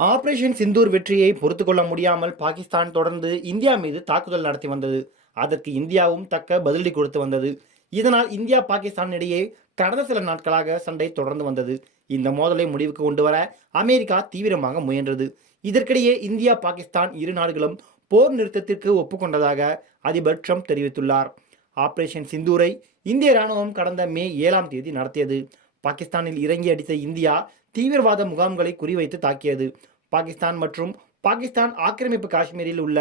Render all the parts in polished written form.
Operation Sindoor வெற்றியை பொறுத்துக்கொள்ள முடியாமல் பாகிஸ்தான் தொடர்ந்து இந்தியா மீது தாக்குதல் நடத்தி வந்தது. அதற்கு இந்தியாவும் தக்க பதிலடி கொடுத்து வந்தது. இதனால் இந்தியா பாகிஸ்தான் இடையே கடந்த சில நாட்களாக சண்டை தொடர்ந்து வந்தது. இந்த மோதலை முடிவுக்கு கொண்டு வர அமெரிக்கா தீவிரமாக முயன்றது. இதற்கிடையே இந்தியா பாகிஸ்தான் இரு நாடுகளும் போர் நிறுத்தத்திற்கு ஒப்புக்கொண்டதாக அதிபர் ட்ரம்ப் தெரிவித்துள்ளார். ஆபரேஷன் சிந்தூரை இந்திய ராணுவம் கடந்த மே 7ஆம் தேதி நடத்தியது. பாகிஸ்தானில் இறங்கி அடித்த இந்தியா தீவிரவாத முகாம்களை குறிவைத்து தாக்கியது. பாகிஸ்தான் மற்றும் பாகிஸ்தான் ஆக்கிரமிப்பு காஷ்மீரில் உள்ள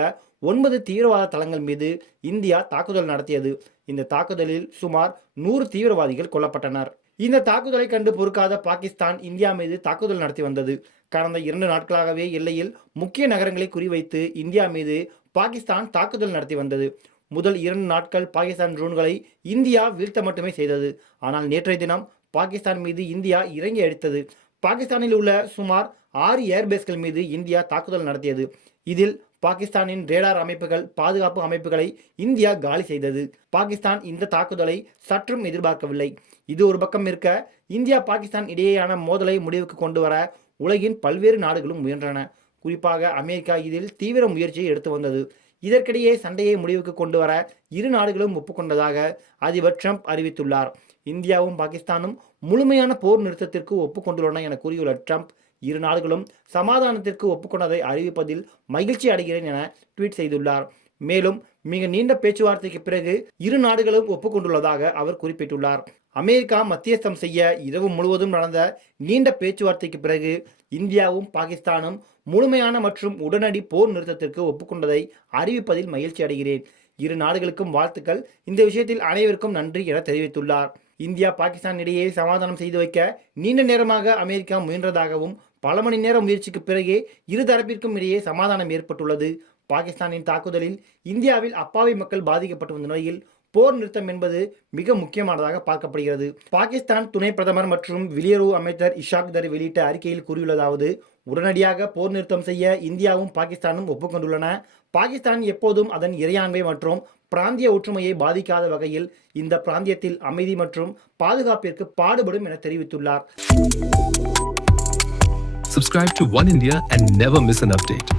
9 தீவிரவாத தளங்கள் மீது இந்தியா தாக்குதல் நடத்தியது. இந்த தாக்குதலில் சுமார் 100 தீவிரவாதிகள் கொல்லப்பட்டனர். இந்த தாக்குதலை கண்டு பொறுக்காத பாகிஸ்தான் இந்தியா மீது தாக்குதல் நடத்தி வந்தது. கடந்த 2 நாட்களாகவே எல்லையில் முக்கிய நகரங்களை குறிவைத்து இந்தியா மீது பாகிஸ்தான் தாக்குதல் நடத்தி வந்தது. முதல் 2 நாட்கள் பாகிஸ்தான் ட்ரோன்களை இந்தியா வீழ்த்த மட்டுமே செய்தது. ஆனால் நேற்றைய தினம் பாகிஸ்தான் மீது இந்தியா இறங்கி அடித்தது. பாகிஸ்தானில் உள்ள சுமார் 6 ஏர்பேஸ்கள் மீது இந்தியா தாக்குதல் நடத்தியது. இதில் பாகிஸ்தானின் ரேடார் அமைப்புகள், பாதுகாப்பு அமைப்புகளை இந்தியா காலி செய்தது. பாகிஸ்தான் இந்த தாக்குதலை சற்றும் எதிர்பார்க்கவில்லை. இது ஒரு பக்கம் இருக்க, இந்தியா பாகிஸ்தான் இடையேயான மோதலை முடிவுக்கு கொண்டு வர உலகின் பல்வேறு நாடுகளும் முயன்றன. குறிப்பாக அமெரிக்கா இதில் தீவிர முயற்சியை எடுத்து வந்தது. இதற்கிடையே சண்டையை முடிவுக்கு கொண்டு வர இரு நாடுகளும் ஒப்புக்கொண்டதாக அதிபர் ட்ரம்ப் அறிவித்துள்ளார். இந்தியாவும் பாகிஸ்தானும் முழுமையான போர் நிறுத்தத்திற்கு ஒப்புக்கொண்டுள்ளன என கூறியுள்ள ட்ரம்ப், இரு நாடுகளும் சமாதானத்திற்கு ஒப்புக்கொண்டதை அறிவிப்பதில் மகிழ்ச்சி அடைகிறேன் என ட்வீட் செய்துள்ளார். மேலும் மிக நீண்ட பேச்சுவார்த்தைக்கு பிறகு இரு நாடுகளும் ஒப்புக்கொண்டுள்ளதாக அவர் குறிப்பிட்டுள்ளார். அமெரிக்கா மத்தியஸ்தம் செய்ய இரவு முழுவதும் நடந்த நீண்ட பேச்சுவார்த்தைக்கு பிறகு இந்தியாவும் பாகிஸ்தானும் முழுமையான மற்றும் உடனடி போர் நிறுத்தத்திற்கு ஒப்புக்கொண்டதை அறிவிப்பதில் மகிழ்ச்சி அடைகிறேன். இரு நாடுகளுக்கும் வாழ்த்துக்கள். இந்த விஷயத்தில் அனைவருக்கும் நன்றி என தெரிவித்துள்ளார். இந்தியா பாகிஸ்தான் இடையே சமாதானம் செய்து வைக்க நீண்ட நேரமாக அமெரிக்கா முயன்றதாகவும், பல மணி நேர முயற்சிக்கு பிறகே இரு தரப்பிற்கும் இடையே சமாதானம் ஏற்பட்டுள்ளது. பாகிஸ்தானின் தாக்குதலில் இந்தியாவில் அப்பாவி மக்கள் பாதிக்கப்பட்டு வந்த நிலையில் போர் நிறுத்தம் என்பது மிக முக்கியமானதாக பார்க்கப்படுகிறது. பாகிஸ்தான் துணை பிரதமர் மற்றும் வெளியுறவு அமைச்சர் இஷாக் தர் வெளியிட்ட அறிக்கையில் கூறியுள்ளதாவது: உடனடியாக போர் நிறுத்தம் செய்ய இந்தியாவும் பாகிஸ்தானும் ஒப்புக்கொண்டுள்ளன. பாகிஸ்தான் எப்போதும் அதன் இறையாண்மை மற்றும் பிராந்திய ஒற்றுமையை பாதிக்காத வகையில் இந்த பிராந்தியத்தில் அமைதி மற்றும் பாதுகாப்பிற்கு பாடுபடும் என தெரிவித்துள்ளார். Subscribe to One India and never miss an update.